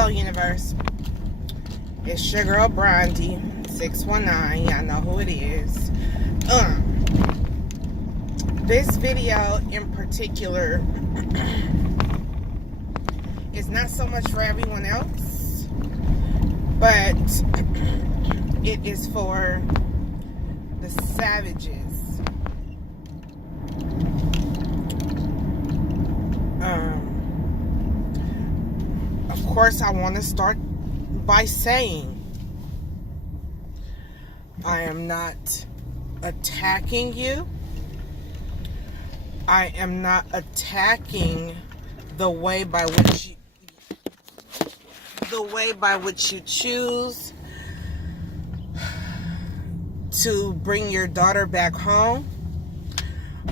Hello, universe. It's your girl, Brandy, 619. Y'all know who it is. This video in particular is not so much for everyone else, but it is for the savages. Of course, I want to start by saying I am not attacking you. I am not attacking the way by which you choose to bring your daughter back home.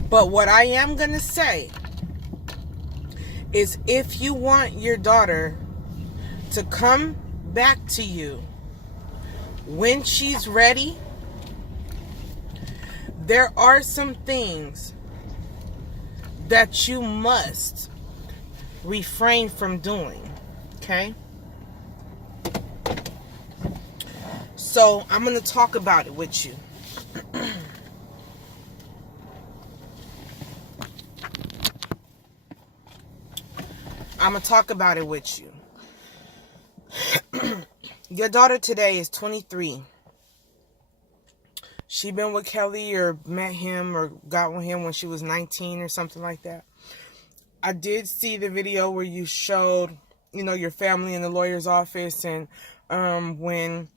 But what I am going to say is, if you want your daughter to come back to you when she's ready, there are some things that you must refrain from doing, okay? So I'm going to talk about it with you. I'm going to talk about it with you. Your daughter today is 23. She been with Kelly or met him or got with him when she was 19 or something like that. I did see the video where you showed, your family in the lawyer's office, and when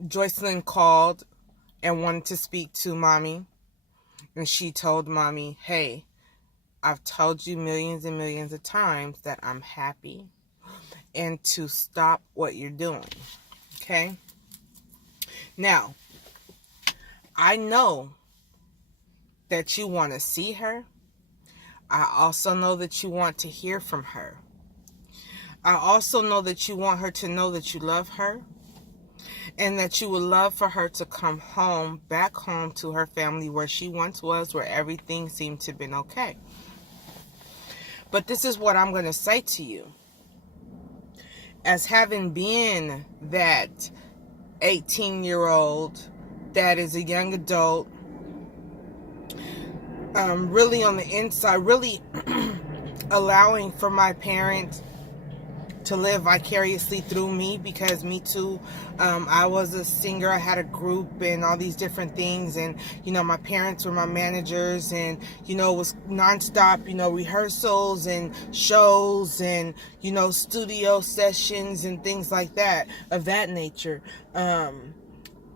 Joycelyn called and wanted to speak to mommy, and she told mommy, hey, I've told you millions and millions of times that I'm happy and to stop what you're doing. Okay? Now, I know that you want to see her. I also know that you want to hear from her. I also know that you want her to know that you love her, and that you would love for her to come home, back home to her family where she once was, where everything seemed to have been okay. But this is what I'm going to say to you. As having been that 18-year-old that is a young adult, really on the inside, really allowing for my parents to live vicariously through me, because me too, I was a singer, I had a group and all these different things, and my parents were my managers, and it was nonstop, rehearsals and shows and studio sessions and things like that, of that nature.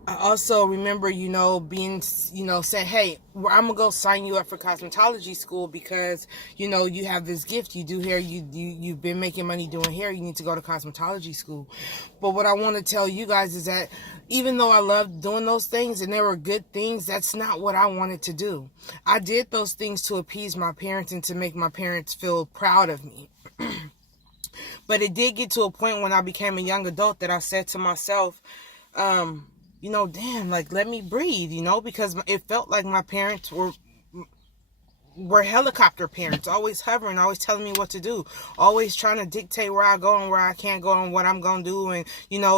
I also remember, being, said, hey, I'm going to go sign you up for cosmetology school because, you have this gift. You do hair. You've been making money doing hair. You need to go to cosmetology school. But what I want to tell you guys is that even though I loved doing those things and they were good things, that's not what I wanted to do. I did those things to appease my parents and to make my parents feel proud of me. But it did get to a point when I became a young adult that I said to myself, damn, like, let me breathe, because it felt like my parents were helicopter parents, always hovering, always telling me what to do, always trying to dictate where I go and where I can't go and what I'm going to do, and,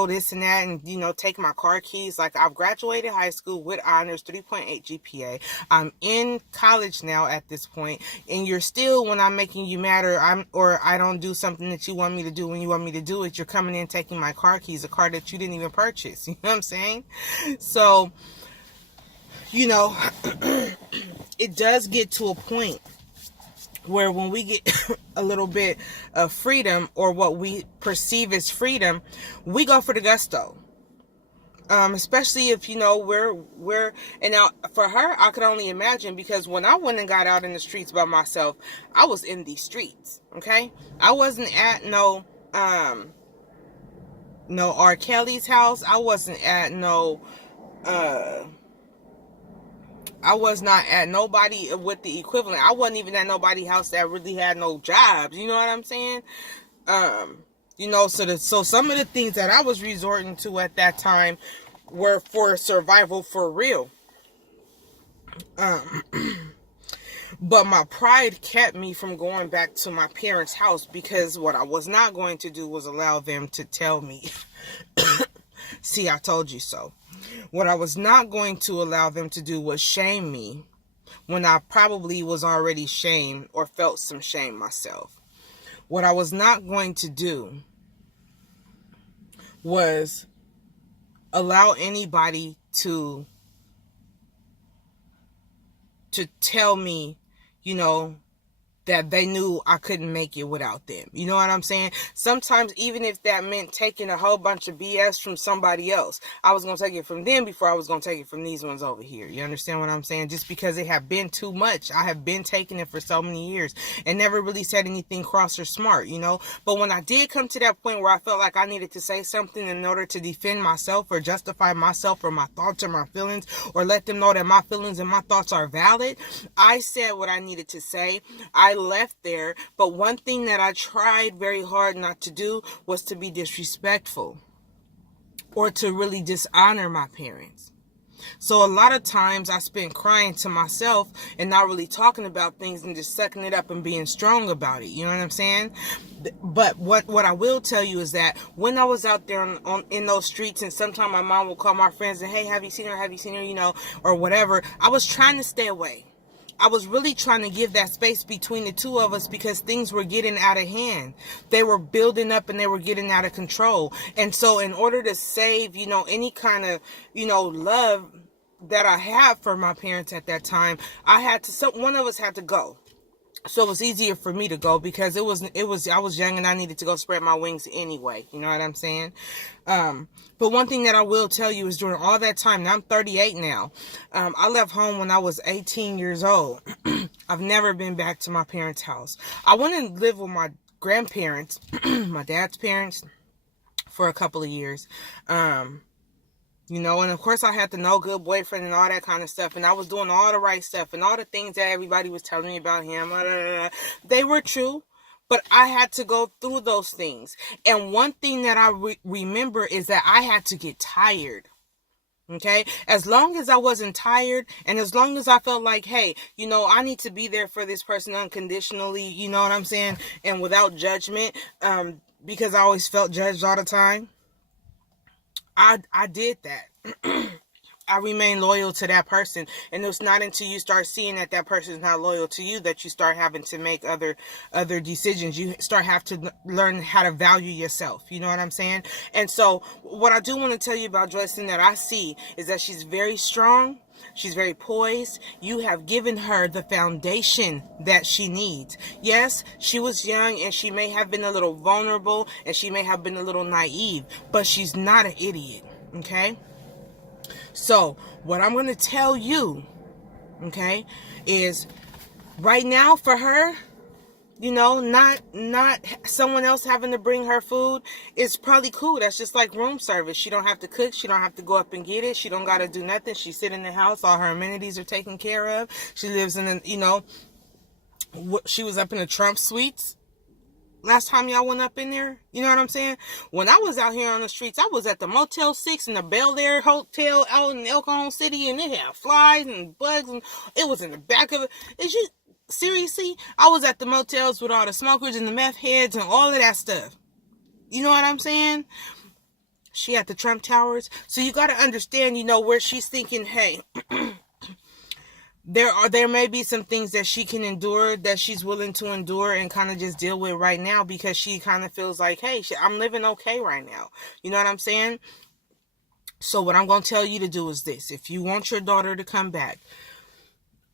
this and that, and, take my car keys. Like, I've graduated high school with honors, 3.8 GPA. I'm in college now at this point, and you're still, when I'm making you mad, or I don't do something that you want me to do when you want me to do it, you're coming in taking my car keys, a car that you didn't even purchase. You know what I'm saying? So, it does get to a point where when we get a little bit of freedom, or what we perceive as freedom, we go for the gusto. Especially if, we're, and now for her, I could only imagine, because when I went and got out in the streets by myself, I was in these streets, okay? I wasn't at no R. Kelly's house. I wasn't at I was not at nobody with the equivalent. I wasn't even at nobody's house that really had no jobs. You know what I'm saying? So some of the things that I was resorting to at that time were for survival for real. But my pride kept me from going back to my parents' house, because what I was not going to do was allow them to tell me, see, I told you so. What I was not going to allow them to do was shame me when I probably was already shamed or felt some shame myself. What I was not going to do was allow anybody to tell me, that they knew I couldn't make it without them. You know what I'm saying? Sometimes, even if that meant taking a whole bunch of BS from somebody else, I was going to take it from them before I was going to take it from these ones over here. You understand what I'm saying? Just because it had been too much. I have been taking it for so many years and never really said anything cross or smart, But when I did come to that point where I felt like I needed to say something in order to defend myself or justify myself or my thoughts or my feelings, or let them know that my feelings and my thoughts are valid, I said what I needed to say. I left there, but one thing that I tried very hard not to do was to be disrespectful or to really dishonor my parents. So a lot of times I spent crying to myself and not really talking about things and just sucking it up and being strong about it. You know what I'm saying? But what I will tell you is that when I was out there in those streets, and sometimes my mom will call my friends and, hey, have you seen her, or whatever, I was trying to stay away. I was really trying to give that space between the two of us, because things were getting out of hand. They were building up and they were getting out of control. And so in order to save, any kind of, love that I had for my parents at that time, one of us had to go. So it was easier for me to go, because I was young and I needed to go spread my wings anyway. You know what I'm saying? But one thing that I will tell you is, during all that time, now I'm 38 now, I left home when I was 18 years old. I've never been back to my parents' house. I went and lived with my grandparents, my dad's parents, for a couple of years. And of course I had the no good boyfriend and all that kind of stuff. And I was doing all the right stuff and all the things that everybody was telling me about him. They were true, but I had to go through those things. And one thing that I remember is that I had to get tired. Okay? As long as I wasn't tired, and as long as I felt like, hey, I need to be there for this person unconditionally, you know what I'm saying? And without judgment, because I always felt judged all the time. I did that. I remain loyal to that person. And it's not until you start seeing that that person is not loyal to you that you start having to make other decisions. You start have to learn how to value yourself. You know what I'm saying? And so what I do want to tell you about Joycelyn that I see is that she's very strong. She's very poised. You have given her the foundation that she needs. Yes, she was young and she may have been a little vulnerable and she may have been a little naive, but she's not an idiot, okay? So what I'm going to tell you, okay, is right now for her, not someone else having to bring her food is probably cool. That's just like room service. She don't have to cook. She don't have to go up and get it. She don't got to do nothing. She sit in the house. All her amenities are taken care of. She lives in she was up in the Trump Suites last time y'all went up in there. You know what I'm saying? When I was out here on the streets, I was at the Motel 6 and the Bel Air Hotel out in El Cajon City, and it had flies and bugs, and it was in the back of it. It's just, seriously, I was at the motels with all the smokers and the meth heads and all of that stuff. You know what I'm saying? She at the Trump Towers. So you got to understand, where she's thinking, hey, there may be some things that she can endure, that she's willing to endure and kind of just deal with right now, because she kind of feels like, hey, I'm living okay right now. You know what I'm saying? So what I'm going to tell you to do is this. If you want your daughter to come back,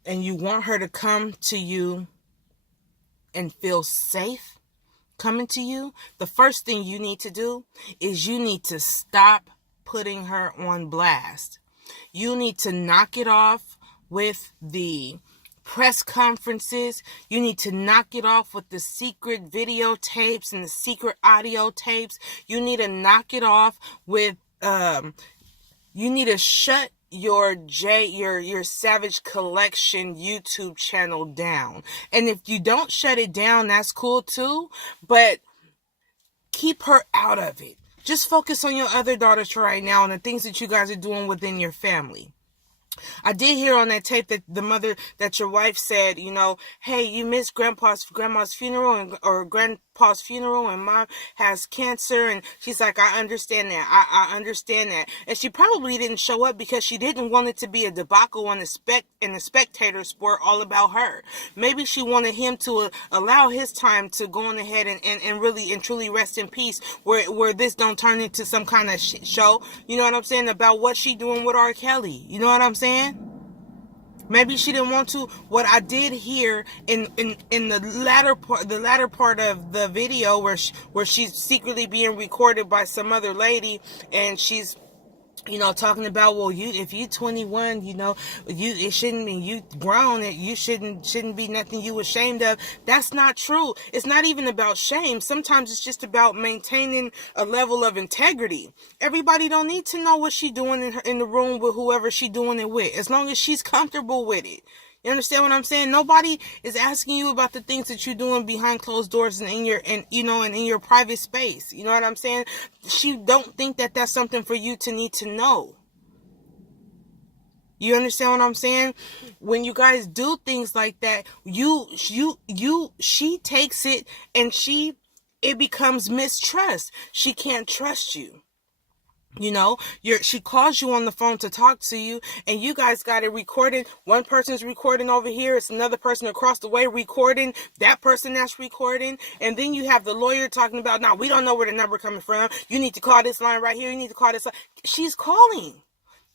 and you want her to come to you and feel safe coming to you, the first thing you need to do is you need to stop putting her on blast. You need to knock it off with the press conferences. You need to knock it off with the secret videotapes and the secret audio tapes. You need to knock it off with, you need to shut your Savage Collection YouTube channel down. And if you don't shut it down, that's cool too, but keep her out of it. Just focus on your other daughters for right now and the things that you guys are doing within your family. I did hear on that tape that the mother, that your wife said, hey, you missed grandma's funeral or grandpa's funeral, and mom has cancer. And she's like, I understand that. I understand that. And she probably didn't show up because she didn't want it to be a debacle and a spectator sport all about her. Maybe she wanted him to allow his time to go on ahead and really and truly rest in peace, where this don't turn into some kind of show, you know what I'm saying, about what she doing with R. Kelly. You know what I'm saying? Maybe she didn't want to. What I did hear in the latter part of the video, where she's secretly being recorded by some other lady, and she's talking about, well, if you 21, it shouldn't mean you grown, you shouldn't be nothing you ashamed of. That's not true. It's not even about shame. Sometimes it's just about maintaining a level of integrity. Everybody don't need to know what she doing in the room with whoever she doing it with, as long as she's comfortable with it. You understand what I'm saying? Nobody is asking you about the things that you're doing behind closed doors and in your private space. You know what I'm saying? She don't think that that's something for you to need to know. You understand what I'm saying? When you guys do things like that, she takes it and it becomes mistrust. She can't trust you. She calls you on the phone to talk to you, and you guys got it recorded. One person's recording over here. It's another person across the way recording. That person that's recording. And then you have the lawyer talking about, now we don't know where the number coming from. You need to call this line right here. You need to call this line. She's calling.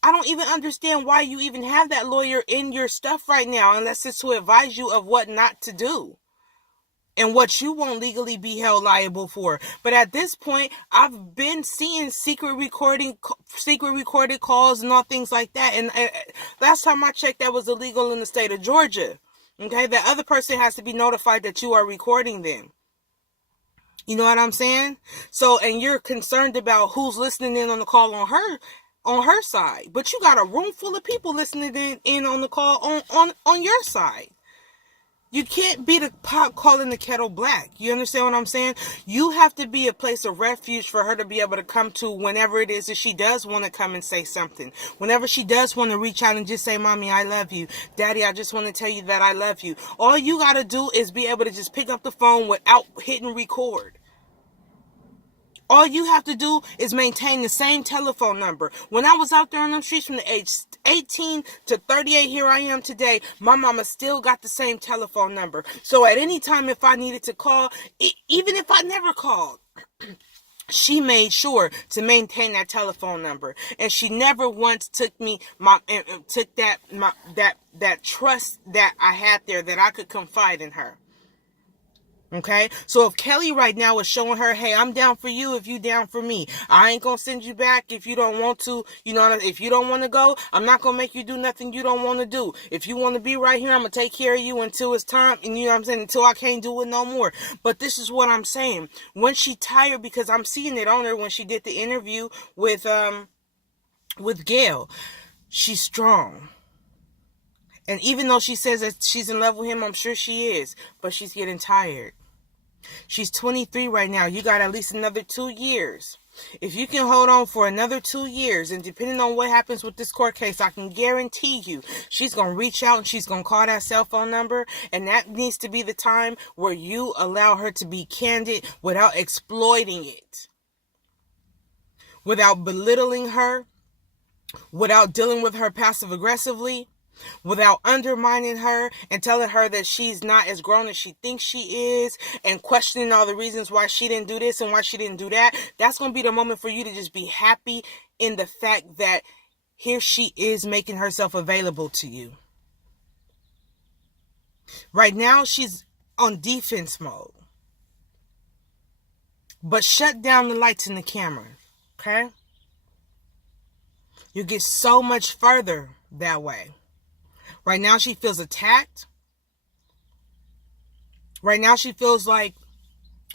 I don't even understand why you even have that lawyer in your stuff right now, unless it's to advise you of what not to do and what you won't legally be held liable for. But at this point, I've been seeing secret recorded calls and all things like that. And last time I checked, that was illegal in the state of Georgia. Okay, the other person has to be notified that you are recording them. You know what I'm saying? So, and you're concerned about who's listening in on the call on her side, but you got a room full of people listening in on the call on your side. You can't be the pot calling the kettle black. You understand what I'm saying? You have to be a place of refuge for her to be able to come to whenever it is that she does want to come and say something. Whenever she does want to reach out and just say, Mommy, I love you. Daddy, I just want to tell you that I love you. All you got to do is be able to just pick up the phone without hitting record. All you have to do is maintain the same telephone number. When I was out there on them streets from the age 18 to 38, here I am today, my mama still got the same telephone number. So at any time, if I needed to call, even if I never called, she made sure to maintain that telephone number. And she never once took that trust that I had there, that I could confide in her. Okay, so if Kelly right now is showing her, hey, I'm down for you if you down for me. I ain't gonna send you back if you don't want to. If you don't want to go, I'm not gonna make you do nothing you don't want to do. If you want to be right here, I'm gonna take care of you until it's time, and you know what I'm saying, until I can't do it no more. But this is what I'm saying. When she tired, because I'm seeing it on her when she did the interview with Gail, she's strong. And even though she says that she's in love with him, I'm sure she is, but she's getting tired. She's 23 right now. You got at least another 2 years. If you can hold on for another 2 years, and depending on what happens with this court case, I can guarantee you she's going to reach out and she's going to call that cell phone number. And that needs to be the time where you allow her to be candid without exploiting it, without belittling her, without dealing with her passive aggressively, without undermining her and telling her that she's not as grown as she thinks she is, and questioning all the reasons why she didn't do this and why she didn't do that. That's going to be the moment for you to just be happy in the fact that here she is making herself available to you. Right now, she's on defense mode. But shut down the lights and the camera, okay? You get so much further that way. Right now, she feels attacked. Right now, she feels like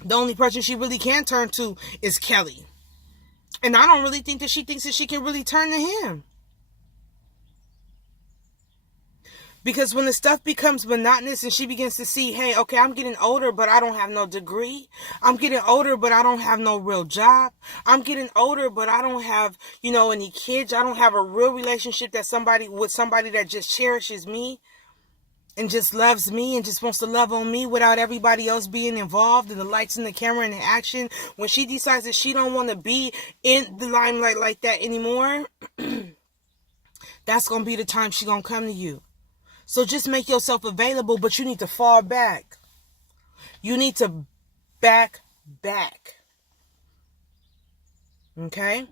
the only person she really can turn to is Kelly. And I don't really think that she thinks that she can really turn to him. Because when the stuff becomes monotonous and she begins to see, hey, okay, I'm getting older, but I don't have no degree. I'm getting older, but I don't have no real job. I'm getting older, but I don't have, any kids. I don't have a real relationship with somebody that just cherishes me and just loves me and just wants to love on me without everybody else being involved and the lights and the camera and the action. When she decides that she don't want to be in the limelight like that anymore, that's going to be the time she's going to come to you. So just make yourself available, but you need to fall back. You need to back. Okay?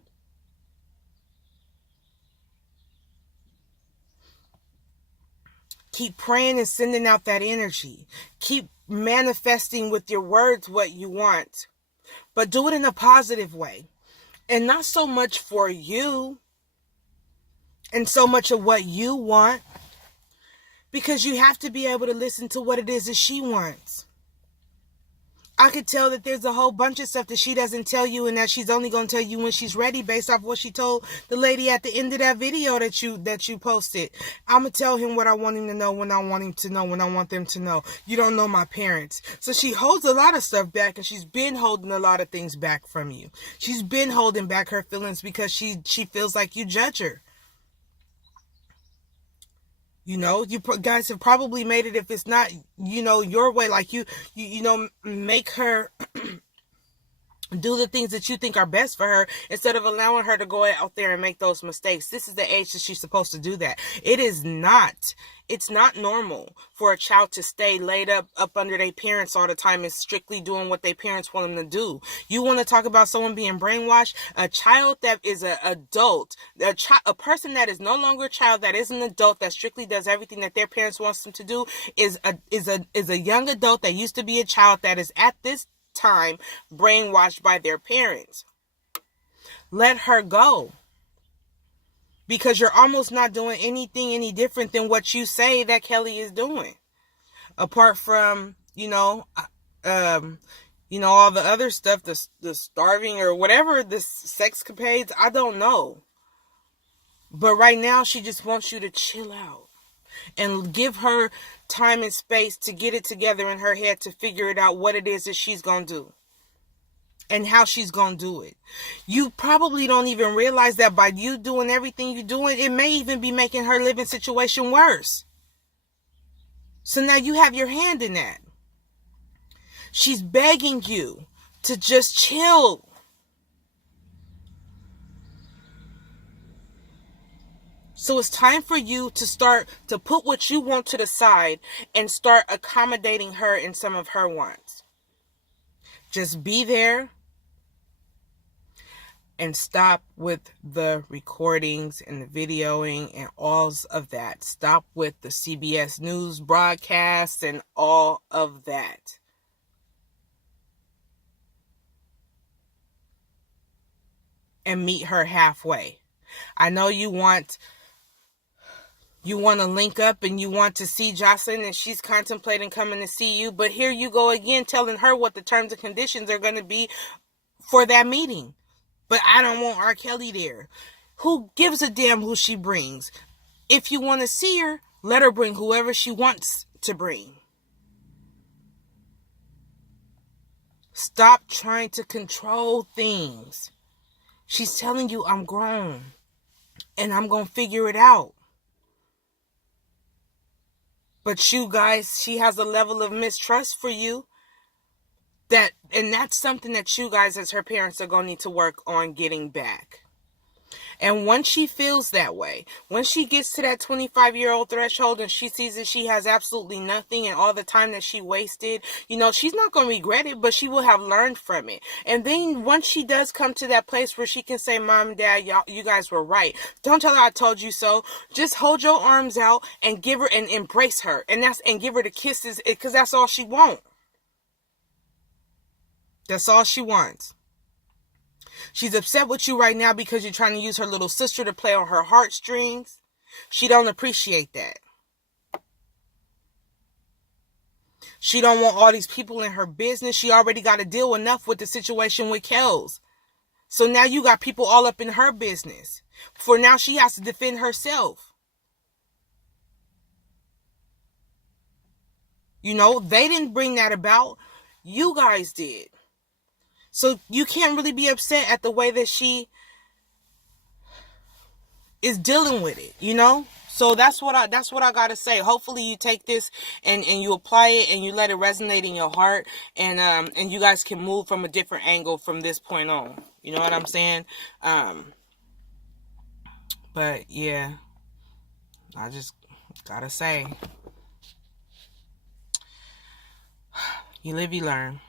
Keep praying and sending out that energy. Keep manifesting with your words what you want. But do it in a positive way. And not so much for you and so much of what you want. Because you have to be able to listen to what it is that she wants. I could tell that there's a whole bunch of stuff that she doesn't tell you and that she's only going to tell you when she's ready based off what she told the lady at the end of that video that you posted. I'm going to tell him what I want him to know when I want him to know, when I want them to know. You don't know my parents. So she holds a lot of stuff back, and she's been holding a lot of things back from you. She's been holding back her feelings because she feels like you judge her. You guys have probably made it, if it's not, your way, like you make her do the things that you think are best for her instead of allowing her to go out there and make those mistakes. This is the age that she's supposed to do that. It's not normal for a child to stay laid up under their parents all the time and strictly doing what their parents want them to do. You want to talk about someone being brainwashed? A child that is an adult, a person that is no longer a child, that is an adult, that strictly does everything that their parents wants them to do, is a young adult that used to be a child that is at this time brainwashed by their parents. Let her go, because you're almost not doing anything any different than what you say that Kelly is doing, apart from all the other stuff, the starving or whatever, the sexcapades, I don't know. But right now she just wants you to chill out and give her time and space to get it together in her head to figure it out what it is that she's going to do and how she's going to do it. You probably don't even realize that by you doing everything you're doing, it may even be making her living situation worse. So now you have your hand in that. She's begging you to just chill. So it's time for you to start to put what you want to the side and start accommodating her in some of her wants. Just be there and stop with the recordings and the videoing and all of that. Stop with the CBS News broadcasts and all of that. And meet her halfway. I know you want to link up and you want to see Jocelyn, and she's contemplating coming to see you. But here you go again, telling her what the terms and conditions are going to be for that meeting. But I don't want R. Kelly there. Who gives a damn who she brings? If you want to see her, let her bring whoever she wants to bring. Stop trying to control things. She's telling you, I'm grown and I'm going to figure it out. But you guys, she has a level of mistrust for you and that's something that you guys as her parents are going to need to work on getting back. And once she feels that way, when she gets to that 25-year-old threshold and she sees that she has absolutely nothing and all the time that she wasted, she's not going to regret it, but she will have learned from it. And then once she does come to that place where she can say, Mom and Dad, you guys were right. Don't tell her I told you so. Just hold your arms out and give her and embrace her. And give her the kisses, because that's all she wants. That's all she wants. She's upset with you right now because you're trying to use her little sister to play on her heartstrings. She don't appreciate that. She don't want all these people in her business. She already got to deal enough with the situation with Kels. So now you got people all up in her business. For now she has to defend herself. You know, they didn't bring that about. You guys did. So you can't really be upset at the way that she is dealing with it, you know? So that's what I gotta say. Hopefully you take this and you apply it and you let it resonate in your heart, and you guys can move from a different angle from this point on. You know what I'm saying? But yeah, I just gotta say, you live, you learn.